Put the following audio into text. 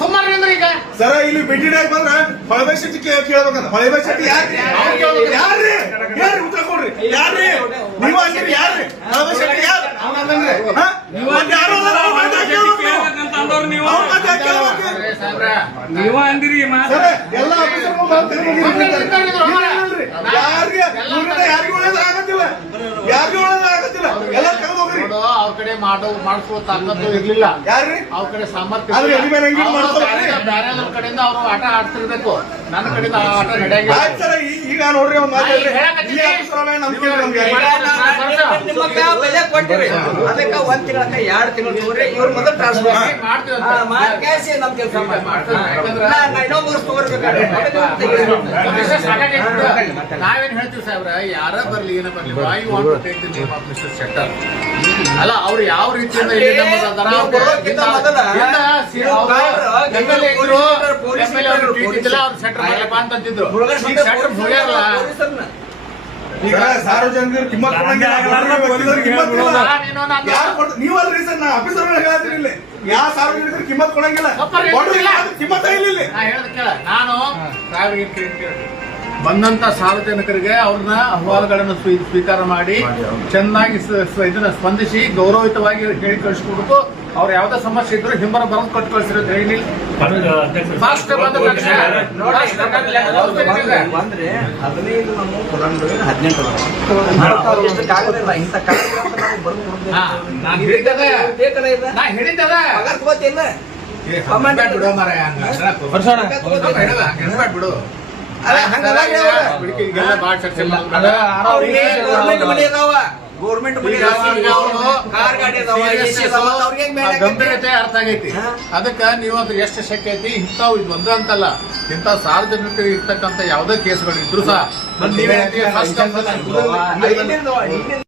ಸುಮಾರು ಅಂದ್ರೆ ಈಗ ಸರ ಇಲ್ಲಿ ಭೇಟಿಯಾಗಿ ಬಂದ್ರ ಹೊಳಬೈ ಶೆಟ್ಟಿ ಕೇಳ್ಬೇಕಂತ. ಹೊಳಬೈ ಶೆಟ್ಟಿ ಯಾರ್ರಿ ಉತ್ತರ ಕೊಡ್ರಿ. ಯಾರ್ರಿ ನೀವು ಅಂದ್ರಿ? ಯಾರ್ರಿ ಹೊಳಬೈ ಶೆಟ್ಟಿ? ಯಾರು ನೀವ ಅಂದಿರಿ ಎಲ್ಲ ಯಾರಿಗೂ ಒಳ್ಳೇದಾಗತ್ತಿಲ್ಲ, ಯಾರಿಗೂ ಒಳ್ಳೇದಾಗತ್ತಿಲ್ಲ. ಎಲ್ಲ ತೆಗೆದು ಹೋಗ್ರಿ. ಅವ್ರ ಕಡೆ ಮಾಡಿಸುವ ತಾಕತ್ತು ಇರ್ಲಿಲ್ಲ. ಯಾರ್ರಿ ಅವ್ರ ಕಡೆ ಸಾಮರ್ಥ್ಯ ಬೇರೆ ಕಡೆಯಿಂದ ಅವರು ಆಟ ಆಡ್ತಿರ್ಬೇಕು. ನನ್ನ ಕಡೆಯಿಂದ ಆಟ ನಡೆಯಂಗಿಲ್ಲ. ಸರ ಈಗ ನೋಡ್ರಿ ಒಂದು ಮಾತು ಬೆಲೆ ಕೊಟ್ಟಿರಿ, ಅದಕ್ಕೆ 1 ತಿಂಗಳಕ್ಕ 2 ತಿಂಗಳು ತಗೋರಿ. ಇವ್ರ ಮೊದಲು ಟ್ರಾನ್ಸ್ಫರ್ ಮಾಡ್ಸಿ ನಮ್ ಕೆಲಸ ಇನ್ನೊಂದು ನಾವೇನ್ ಹೇಳ್ತೀವಿ ಸಾಹೇಬ್ರ, ಯಾರ ಬರ್ಲಿ ಏನ ಬರ್ಲಿ, why want to take the name of mister Shettar. ಅಲ್ಲ ಅವ್ರು ಯಾವ ರೀತಿಯಿಂದ ಸಾರ್ವಜನಿಕರು ಕಿಮ್ಮತ್ ನೀವಲ್ರಿ ಸರ್, ನಾ ಆಫೀಸರ್ ಹೇಳತ್ತೀನಿ. ಯಾವ ಸಾರ್ವಜನಿಕರು ಕಿಮ್ಮತ್ ಕೊಡಂಗಿಲ್ಲ, ಕಿಮ್ಮತ್ತ ಇಲ್ಲ. ನಾನು ಬಂದಂತ ಸಾರ್ವಜನಿಕರಿಗೆ ಅವ್ರನ್ನ ಅಹವಾಲುಗಳನ್ನು ಸ್ವೀಕಾರ ಮಾಡಿ ಚೆನ್ನಾಗಿ ಇದನ್ನ ಸ್ಪಂದಿಸಿ ಗೌರವಿತವಾಗಿ ಹೇಳಿ ಕಳಿಸ್ಕೊಡ್ಬೇಕು. ಅವ್ರು ಯಾವ್ದೇ ಸಮಸ್ಯೆ ಇದ್ರು ಹಿಂಬರ ಬರೆದು ಕೊಟ್ಟು ಕಳಿಸಿರೋದು ಹೇಳಿ ಫಾಸ್ಟ್ ಬಂದ ತಕ್ಷಣ ಬಂದ್ರೆ 15 ನಮ್ಮ 18 ಇಂಥ ನಾನು ಹೇಳಿದ್ದದ ಬಿಡು ಮರ ಬಿಡು. ಗಂಭೀರತೆ ಅರ್ಥ ಆಗೈತಿ. ಅದಕ್ಕ ನೀವು ಅದ್ರ ಎಷ್ಟು ಶಕ್ಯ ಐತಿ ಇಂಥವು ಇದು ಒಂದೇ ಅಂತಲ್ಲ, ಇಂಥ ಸಾರ್ವಜನಿಕರಿಗೆ ಇರ್ತಕ್ಕಂಥ ಯಾವುದೇ ಕೇಸ್ಗಳು ಇದ್ರು ಸಹ